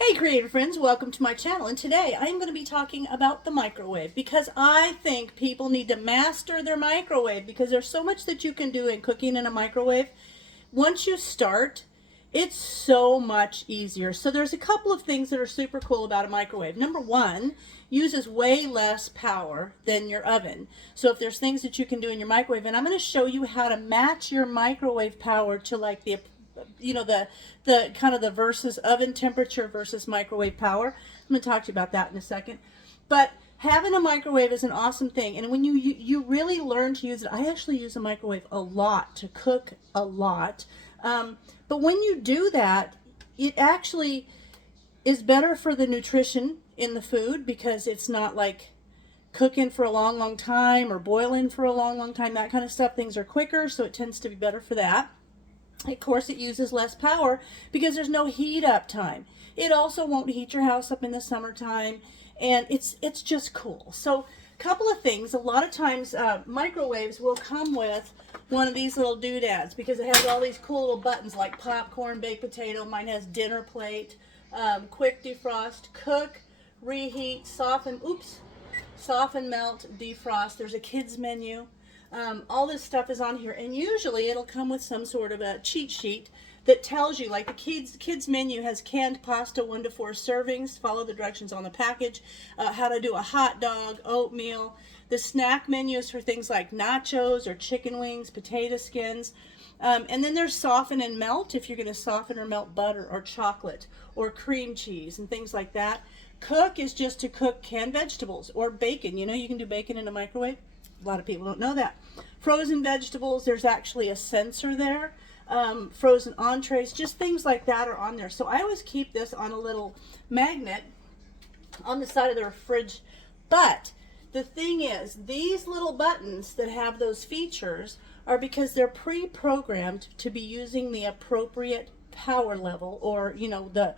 Hey creative friends, welcome to my channel, and today I'm going to be talking about the microwave because I think people need to master their microwave because there's so much that you can do in cooking in a microwave. Once you start, it's so much easier. So there's a couple of things that are super cool about a microwave. Number one, uses way less power than your oven. So if there's things that you can do in your microwave, and I'm going to show you how to match your microwave power to like the kind of the versus oven temperature versus microwave power. I'm going to talk to you about that in a second. But having a microwave is an awesome thing, and when you really learn to use it, I actually use a microwave a lot to cook a lot. But when you do that, it actually is better for the nutrition in the food because it's not like cooking for a long time or boiling for a long time, that kind of stuff. Things are quicker, so it tends to be better for that. Of course, it uses less power because there's no heat up time. It also won't heat your house up in the summertime, and it's just cool. So, a couple of things. A lot of times, microwaves will come with one of these little doodads because it has all these cool little buttons like popcorn, baked potato. Mine has dinner plate, quick defrost, cook, reheat, soften, melt, defrost. There's a kids menu. All this stuff is on here, and usually it'll come with some sort of a cheat sheet that tells you, like the kids menu has canned pasta 1 to 4 servings, follow the directions on the package, how to do a hot dog, oatmeal. The snack menu is for things like nachos or chicken wings, potato skins. And then there's soften and melt if you're going to soften or melt butter or chocolate or cream cheese and things like that. Cook is just to cook canned vegetables or bacon. You know, you can do bacon in a microwave. A lot of people don't know that. Frozen vegetables, there's actually a sensor there. Frozen entrees, just things like that are on there. So I always keep this on a little magnet on the side of the fridge. But the thing is, these little buttons that have those features are because they're pre-programmed to be using the appropriate power level, or it'll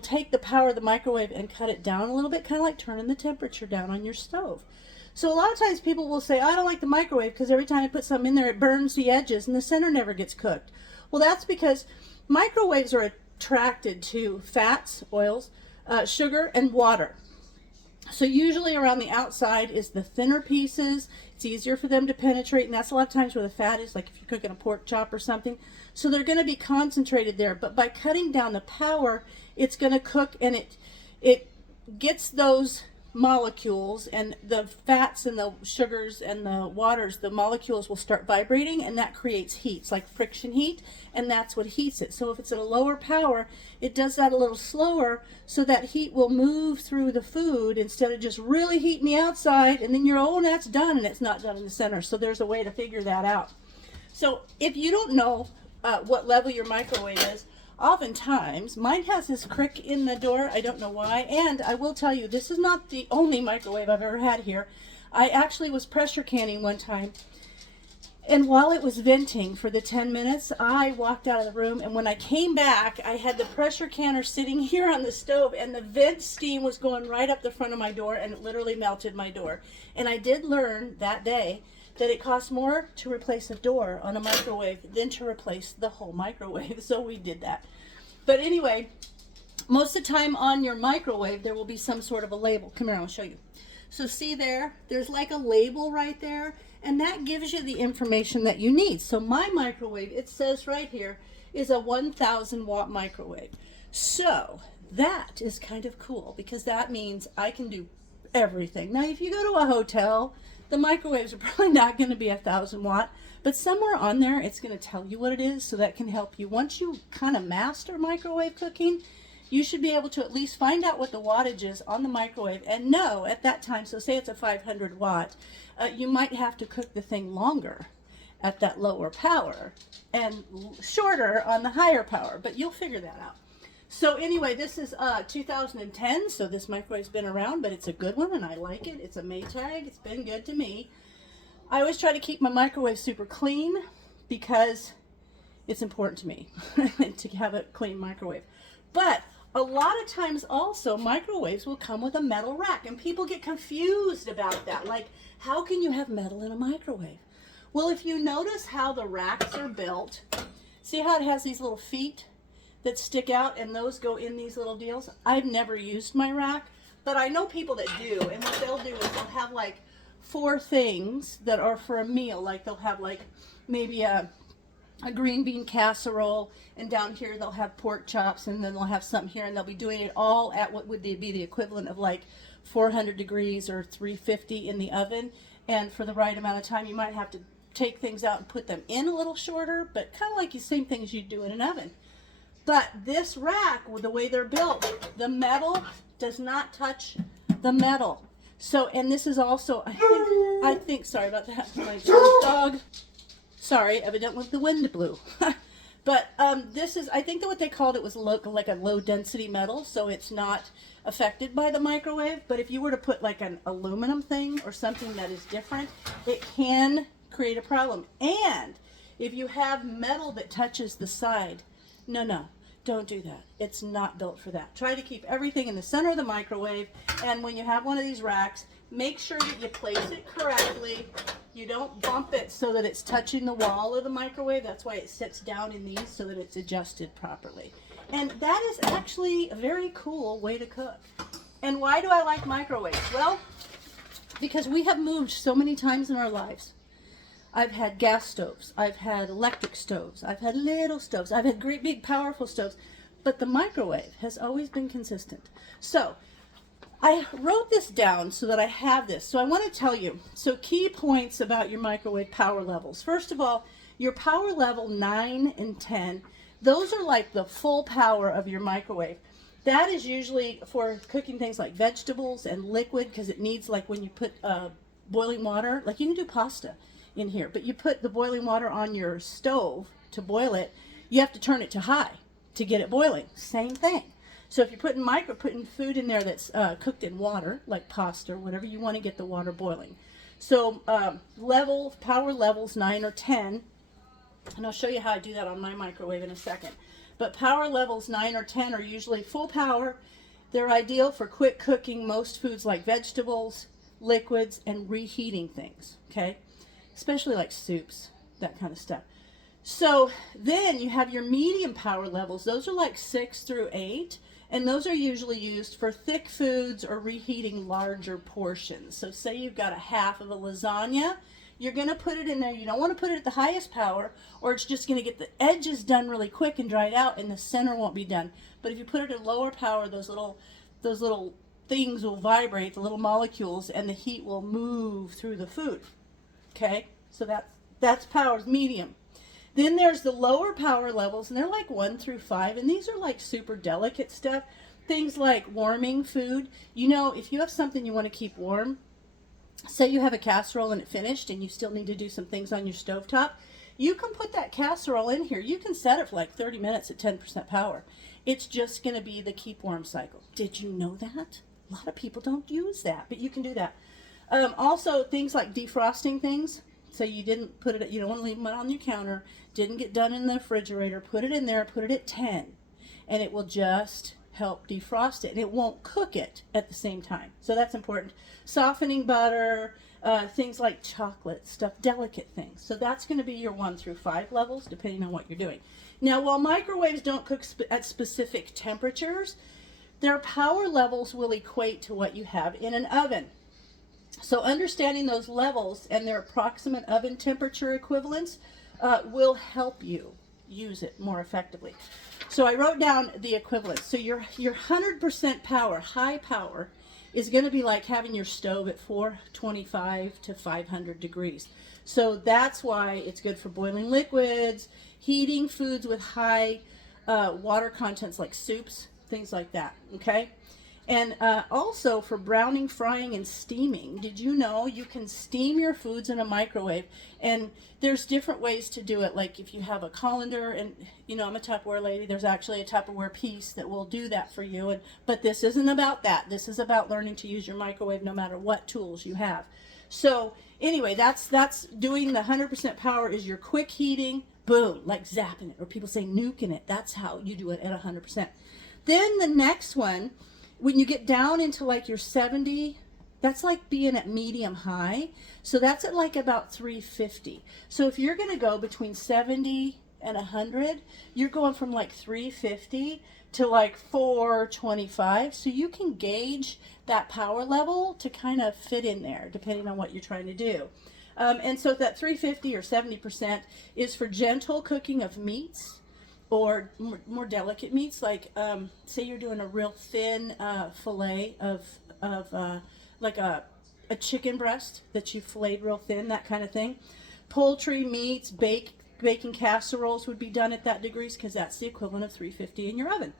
take the power of the microwave and cut it down a little bit, kind of like turning the temperature down on your stove. So a lot of times people will say, I don't like the microwave because every time I put something in there, it burns the edges and the center never gets cooked. Well, that's because microwaves are attracted to fats, oils, sugar, and water. So usually around the outside is the thinner pieces. It's easier for them to penetrate, and that's a lot of times where the fat is, like if you're cooking a pork chop or something. So they're going to be concentrated there. But by cutting down the power, it's going to cook, and it gets those molecules, and the fats and the sugars and the waters, the molecules will start vibrating, and that creates heat. It's like friction heat, and that's what heats it. So if it's at a lower power, it does that a little slower so that heat will move through the food instead of just really heating the outside, and then you're, oh, that's done, and it's not done in the center. So there's a way to figure that out. So if you don't know what level your microwave is, oftentimes mine has this crick in the door. I don't know why. And I will tell you, this is not the only microwave I've ever had here. I actually was pressure canning one time, and while it was venting for the 10 minutes, I walked out of the room, and when I came back, I had the pressure canner sitting here on the stove, and the vent steam was going right up the front of my door, and it literally melted my door. And I did learn that day that it costs more to replace a door on a microwave than to replace the whole microwave. So we did that. But anyway, most of the time on your microwave, there will be some sort of a label. Come here, I'll show you. So see there's like a label right there, and that gives you the information that you need. So my microwave, it says right here, is a 1,000 watt microwave. So that is kind of cool because that means I can do everything. Now, if you go to a hotel, the microwaves are probably not going to be 1,000 watt, but somewhere on there it's going to tell you what it is, so that can help you. Once you kind of master microwave cooking, you should be able to at least find out what the wattage is on the microwave and know at that time. So say it's a 500 watt, you might have to cook the thing longer at that lower power and shorter on the higher power, but you'll figure that out. So anyway, this is 2010, so this microwave's been around, but it's a good one, and I like it. It's a Maytag. It's been good to me. I always try to keep my microwave super clean because it's important to me to have a clean microwave. But a lot of times also, microwaves will come with a metal rack, and people get confused about that. Like, how can you have metal in a microwave? Well, if you notice how the racks are built, see how it has these little feet? that stick out, and those go in these little deals. I've never used my rack, but I know people that do, and what they'll do is they'll have like 4 things that are for a meal. Like they'll have like maybe a green bean casserole, and down here they'll have pork chops, and then they'll have something here, and they'll be doing it all at what would be the equivalent of like 400 degrees or 350 in the oven. And for the right amount of time, you might have to take things out and put them in a little shorter, but kind of like the same things you'd do in an oven. But this rack, with the way they're built, the metal does not touch the metal. So, and this is also, I think, sorry about that, my dog. Sorry, evidently the wind blew. But this is, I think that what they called it was like a low density metal, so it's not affected by the microwave. But if you were to put like an aluminum thing or something that is different, it can create a problem. And if you have metal that touches the side, no, don't do that. It's not built for that. Try to keep everything in the center of the microwave, and when you have one of these racks, make sure that you place it correctly. You don't bump it so that it's touching the wall of the microwave. That's why it sits down in these, so that it's adjusted properly. And that is actually a very cool way to cook. And why do I like microwaves? Well, because we have moved so many times in our lives. I've had gas stoves, I've had electric stoves, I've had little stoves, I've had great big powerful stoves, but the microwave has always been consistent. So I wrote this down so that I have this. So I want to tell you, so key points about your microwave power levels. First of all, your power level 9 and 10, those are like the full power of your microwave. That is usually for cooking things like vegetables and liquid, because it needs, like when you put boiling water, like you can do pasta in here, but you put the boiling water on your stove to boil it, you have to turn it to high to get it boiling. Same thing. So if you're putting food in there that's cooked in water, like pasta or whatever, you want to get the water boiling. So power levels 9 or 10, and I'll show you how I do that on my microwave in a second. But power levels 9 or 10 are usually full power. They're ideal for quick cooking most foods like vegetables, liquids, and reheating things, okay? Especially like soups, that kind of stuff. So then you have your medium power levels. Those are like 6 through 8, and those are usually used for thick foods or reheating larger portions. So say you've got a half of a lasagna, you're going to put it in there. You don't want to put it at the highest power, or it's just going to get the edges done really quick and dried out, and the center won't be done. But if you put it at lower power, those little things will vibrate, the little molecules, and the heat will move through the food. Okay, so that's power's medium. Then there's the lower power levels, and they're like 1 through 5, and these are like super delicate stuff. Things like warming food. You know, if you have something you want to keep warm, say you have a casserole and it finished and you still need to do some things on your stovetop, you can put that casserole in here. You can set it for like 30 minutes at 10% power. It's just going to be the keep warm cycle. Did you know that? A lot of people don't use that, but you can do that. Also, things like defrosting things. So you didn't put it, you don't want to leave them on your counter, didn't get done in the refrigerator, put it in there, put it at 10, and it will just help defrost it, and it won't cook it at the same time. So that's important. Softening butter, things like chocolate, stuff, delicate things. So that's going to be your 1 through 5 levels, depending on what you're doing. Now, while microwaves don't cook at specific temperatures, their power levels will equate to what you have in an oven. So understanding those levels and their approximate oven temperature equivalents will help you use it more effectively. So I wrote down the equivalents. So your 100% power, high power, is going to be like having your stove at 425 to 500 degrees. So that's why it's good for boiling liquids, heating foods with high water contents like soups, things like that, okay? And also for browning, frying, and steaming. Did you know you can steam your foods in a microwave? And there's different ways to do it. Like if you have a colander, and you know I'm a Tupperware lady, there's actually a Tupperware piece that will do that for you. But this isn't about that. This is about learning to use your microwave no matter what tools you have. So anyway, that's doing the 100% power is your quick heating, boom, like zapping it. Or people say nuking it. That's how you do it at 100%. Then the next one, when you get down into like your 70, that's like being at medium high. So that's at like about 350. So if you're going to go between 70 and 100, you're going from like 350 to like 425. So you can gauge that power level to kind of fit in there depending on what you're trying to do. And so that 350 or 70% is for gentle cooking of meats or more delicate meats, like say you're doing a real thin fillet of like a chicken breast that you filleted real thin, that kind of thing. Poultry, meats, baking casseroles would be done at that degrees because that's the equivalent of 350 in your oven.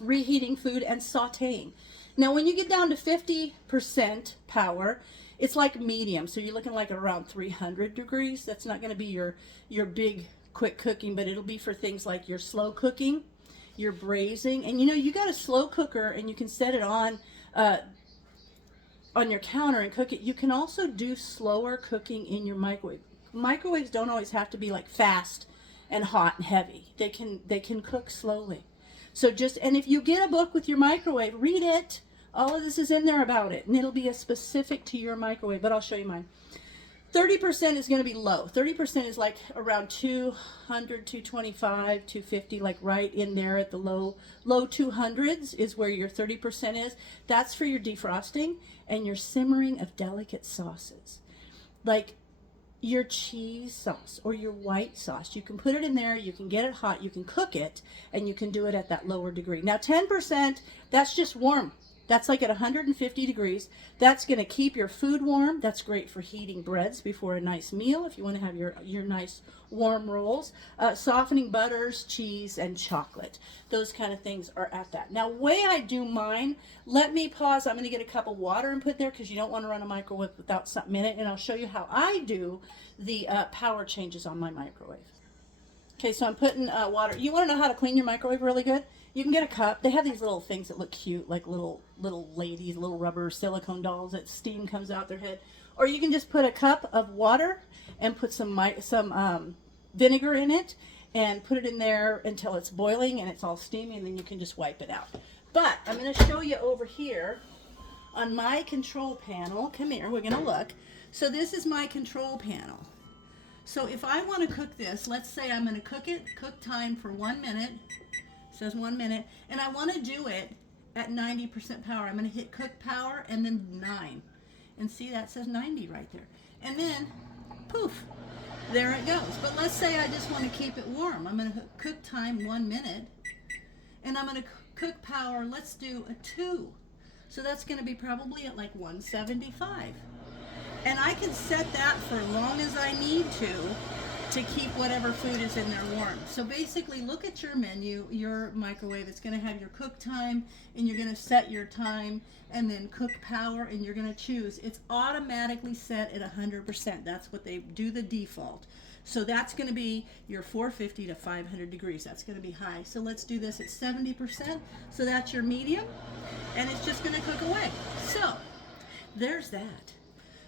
Reheating food and sauteing. Now when you get down to 50% power, it's like medium, so you're looking like around 300 degrees. That's not going to be your big quick cooking, but it'll be for things like your slow cooking, your braising. And you know, you got a slow cooker and you can set it on your counter and cook it. You can also do slower cooking in your microwave. Microwaves don't always have to be like fast and hot and heavy. They can cook slowly. So and if you get a book with your microwave, read it. All of this is in there about it, and it'll be specific to your microwave, but I'll show you mine. 30% is going to be low. 30% is like around 200, 225, 250, like right in there at the low 200s is where your 30% is. That's for your defrosting and your simmering of delicate sauces. Like your cheese sauce or your white sauce. You can put it in there, you can get it hot, you can cook it, and you can do it at that lower degree. Now 10%, that's just warm. That's like at 150 degrees. That's going to keep your food warm. That's great for heating breads before a nice meal if you want to have your nice warm rolls. Softening butters, cheese, and chocolate. Those kind of things are at that. Now, way I do mine, let me pause. I'm going to get a cup of water and put there because you don't want to run a microwave without something in it. And I'll show you how I do the power changes on my microwave. Okay, so I'm putting water. You want to know how to clean your microwave really good? You can get a cup. They have these little things that look cute, like little ladies, little rubber silicone dolls that steam comes out their head. Or you can just put a cup of water and put some vinegar in it and put it in there until it's boiling and it's all steamy, and then you can just wipe it out. But I'm going to show you over here on my control panel. Come here, we're going to look. So this is my control panel. So if I want to cook this, let's say I'm going to cook time for 1 minute. It says 1 minute, and I want to do it at 90% power. I'm going to hit cook power and then 9. And see, that says 90 right there. And then, poof, there it goes. But let's say I just want to keep it warm. I'm going to cook time 1 minute, and I'm going to cook power, let's do a 2. So that's going to be probably at like 175. And I can set that for as long as I need to keep whatever food is in there warm. So basically, look at your menu, your microwave. It's going to have your cook time, and you're going to set your time, and then cook power, and you're going to choose. It's automatically set at 100%. That's what they do, the default. So that's going to be your 450 to 500 degrees. That's going to be high. So let's do this at 70%. So that's your medium, and it's just going to cook away. So there's that.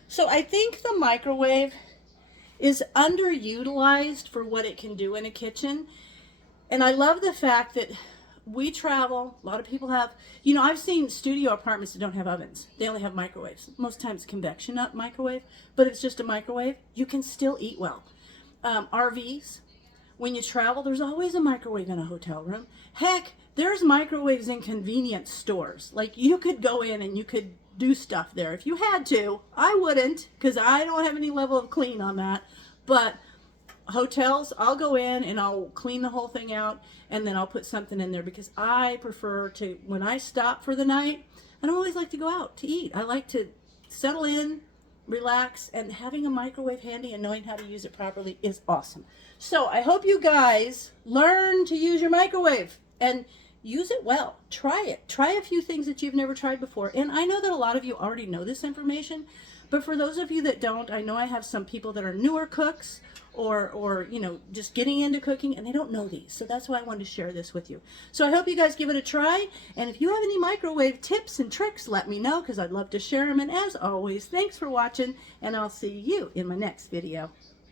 So I think the microwave is underutilized for what it can do in a kitchen. And I love the fact that we travel, a lot of people have, you know, I've seen studio apartments that don't have ovens. They only have microwaves. Most times convection up microwave, but it's just a microwave. You can still eat well. RVs, when you travel, there's always a microwave in a hotel room. Heck, there's microwaves in convenience stores. Like you could go in and you could do stuff there if you had to. I wouldn't, because I don't have any level of clean on that. But hotels, I'll go in and I'll clean the whole thing out, and then I'll put something in there because I prefer to, when I stop for the night, I don't always like to go out to eat. I like to settle in, relax, and having a microwave handy and knowing how to use it properly is awesome. So I hope you guys learn to use your microwave and use it well. Try it. Try a few things that you've never tried before. And I know that a lot of you already know this information, but for those of you that don't, I know I have some people that are newer cooks or you know, just getting into cooking, and they don't know these. So that's why I wanted to share this with you. So I hope you guys give it a try. And if you have any microwave tips and tricks, let me know, because I'd love to share them. And as always, thanks for watching, and I'll see you in my next video.